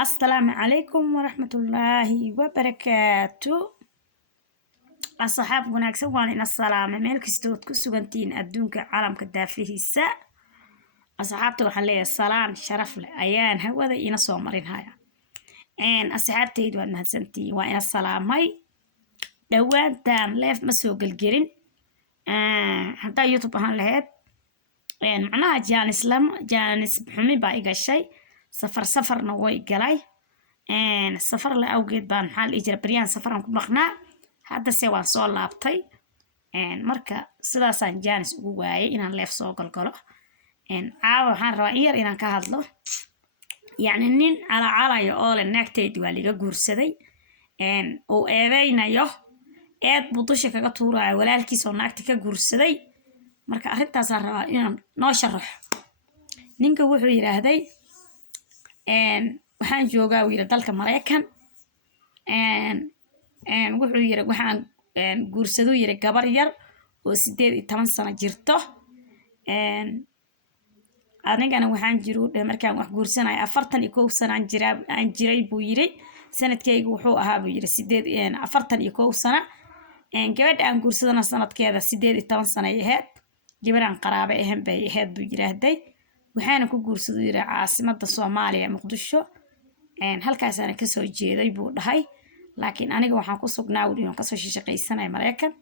السلام عليكم ورحمة الله وبركاته. الصحاب وناكسن وان السلام ميل كستود كسوغنتين أدونك عالمك دافيه الساء أصحابتو waxaan leeyahay salaan sharaf leh ayaan hawada ina soo marin haya asxaabtaydu waan mahadsantihiin waa ina salaamay dhawaantaan leef ma soo gelgelin hadaa youtube ahaan lahayd macnaha jaanis xumi baa i gashay safarna way galay safar la awgeed baan maxaa la ijra bariyaan safaran ku maqnaa hadda se waan soo laabtay marka sidaasaan jaanis ugu waayay inaan leef soo galgalo caawa waxaan rabaa in yar inaan ka hadlo yacni nin calacalayo oo le naagteydii waa liga guursaday uu eedeynayo eed buu dusha kaga tuuraayo walaalkiisoo naagti ka guursaday marka arrintaasaan rabaa inaan noo sharaxo ninka wuxuu yidhaahday waxaan joogaa uu yidhi dalka Mareykan wuxuu yidhi waxaan guursaduu yidhi gabar yar oo 18 sano jirto anigana waxaan jiru markaan wax guursanay 41 sano aan jiray buu yiri sanadkaygu wuxuu ahaa buu yiri 41 sano gabadha aan guursadana sanadkeeda 18 sano ay ahayd gabadhan qaraabo ahaan bay ahayd buu yiraahday waxaana ku guursaday yiri caasimadda Soomaaliya Muqdisho halkaas aan ka soo jeeday buu dhahay laakiin aniga waxaan ku sugnaa wariyoon ka soo shaqaysanay Mareykan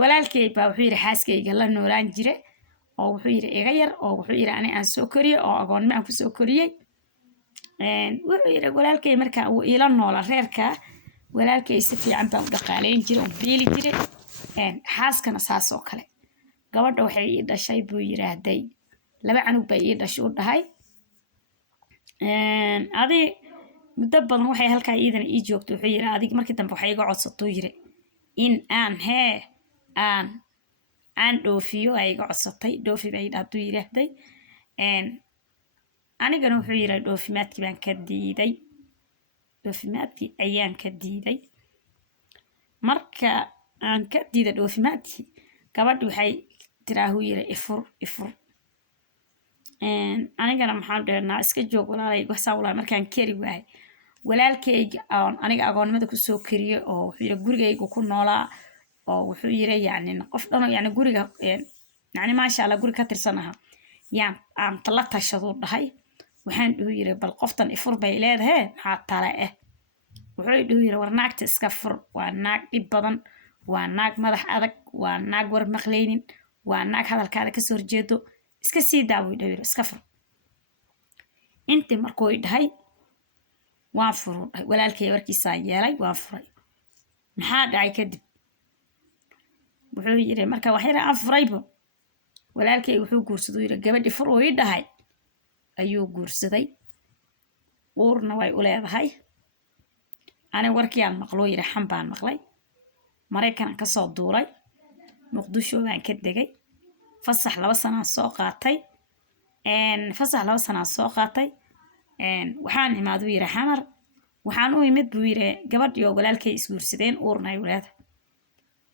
walaalkay baa wuxuu yiri xaaskayga la noolaan jiray oo wuxuu yiri iga yar oo wuxuu yiri aan soo koriyo oo agoonimo aan ku soo koriyay wuxuu yiri walaalkay marka uu ila noola reerka walaalkay si fiican baan u dhaqaaleyn jiray oo beeli jiray xaaskana saas oo kale gabadha waxay ii dhashay buu yiraahday 2 canug bay ii dhashay u dhahay adi muddo badan waxay halka iidan ii joogto wuxuu yiri adig markii dambe waxay iga codsato yiri in aan dhoofiyo ay iga codsatay dhoofi bay dhaduu yiraahday anigana wuxuu yiri dhoofimaadkii baan ka diiday dhoofimaadkii ayaan ka diiday marka aan ka diiday dhoofimaadkii gabadhu waxay tiraahu yiri ifur anigana maxaan dheernaa iska joog walaalay waxaan walaa markaan kari waay walaalkayga aniga agoonnimada ku soo kariyo oo wuxuu yiri gurigayga ku noolaa oo wuxuu yiri yani qof dhan yani guriga yani ma sha Allah guriga ka tirsanaha yaan aan tala tashado dhahay waxaan u yiri bal qoftan ifur bay leedahay maxaa tala wuxuu yiri war naagta iska fur waa naag dhib badan waa naag madax adag waa naag war maqleynin waa naag hadalkaada ka soo horjeedo iska sii daaway dhawir iska fur intii markuu dhahay waan furu walaalkay warkiisa yeelay waan furay maxaa dhacay kadib wuxuu yiri marka wax yar aan furaybo walaalkay wuxuu guursaday yiri gabadhi fur oo ii dhahay ayuu guursaday uurna way u leedahay ana warkii aan maqlo yiri xan baan maqlay Mareykan ka soo duulay Muqdisho baan ka degay fasax 2 sano soo qaatay waxaan imaado yiri xamar waxaan u imid buu yiri gabadhii oo walaalkay isguursadeen uurna ay leedahay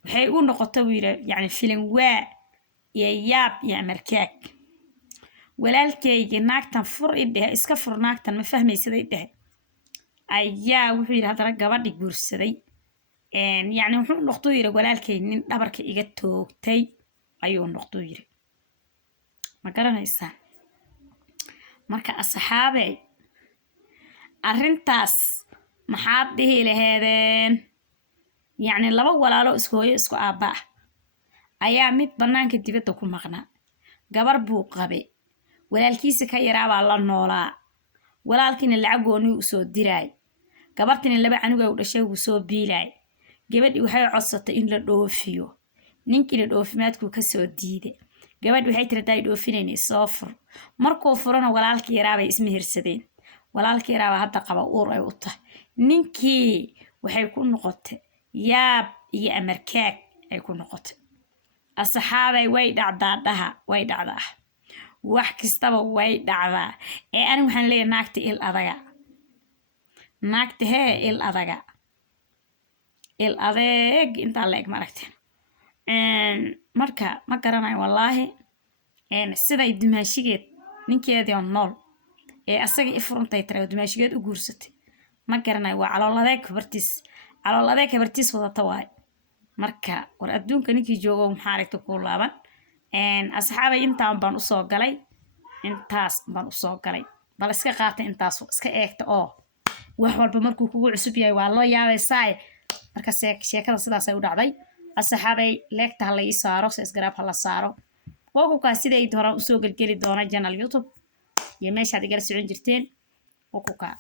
waxay u noqotay buu yiri yani filim waa iyo yaab iyo markaag walaalkayga naagtan fur idhe iska fur naagtan ma fahmaysaday dhahay ayaa wuxuu yiri hadana gabadhii guursaday yani wuxuu noqdo yiri walaalkay nin dhabarka iga toogtay ayuu noqdo yiri ma garanaysaa marka asxaabay arrintaas maxaad dhihi lahaydeen يعني لبا walaalo isku hooyo isku aaba ayaa mid banaanka dibadda ku maqnaa gabar buu qabay walaalkiisa ka yaraaba la noolaa walaalkiina lacag gooni u soo diray gabartina 2 canug ay u dhashay uu soo biilay gabadhi waxay codsatay in la dhoofiyo ninkina dhoofimaadku ka soo diiday gabadhi waxay tiraday dhoofinayna soo fur markuu furana walaalkii yaraaba isma hirsadeen walaalkii yaraaba hadda qaba uur ay u tahay ninkii waxay ku noqotay yaab iyo amarkaag ay ku noqotay asxaabay way dhacdaa wax kastaba way dhacdaa ani waxaan leeyahay naagta il adaga il adeeg inta leeg maragteen marka ma garanayo wallahi siday dimaashigeed ninkeedii oo nool asaga ifurantay tara dumaashigeed u guursatay ma garanay waa calooladeeg habartiis wadata waay marka war adduunka ninkii joogo maxaa aragta ku laaban asxaabay intaan baan usoo galay intaas baan usoo galay bal iska qaata intaas iska eegta oo wax walba markuu kugu cusub yahay waa loo yaabaysaa marka sheekada sidaas ay u dhacday asxaabay leegta la ii saaro subscribe hala saaro وكوكا سيدي دوران usoo galgali doona channel YouTube iyo meeshaad igala socon jirteen وكوكا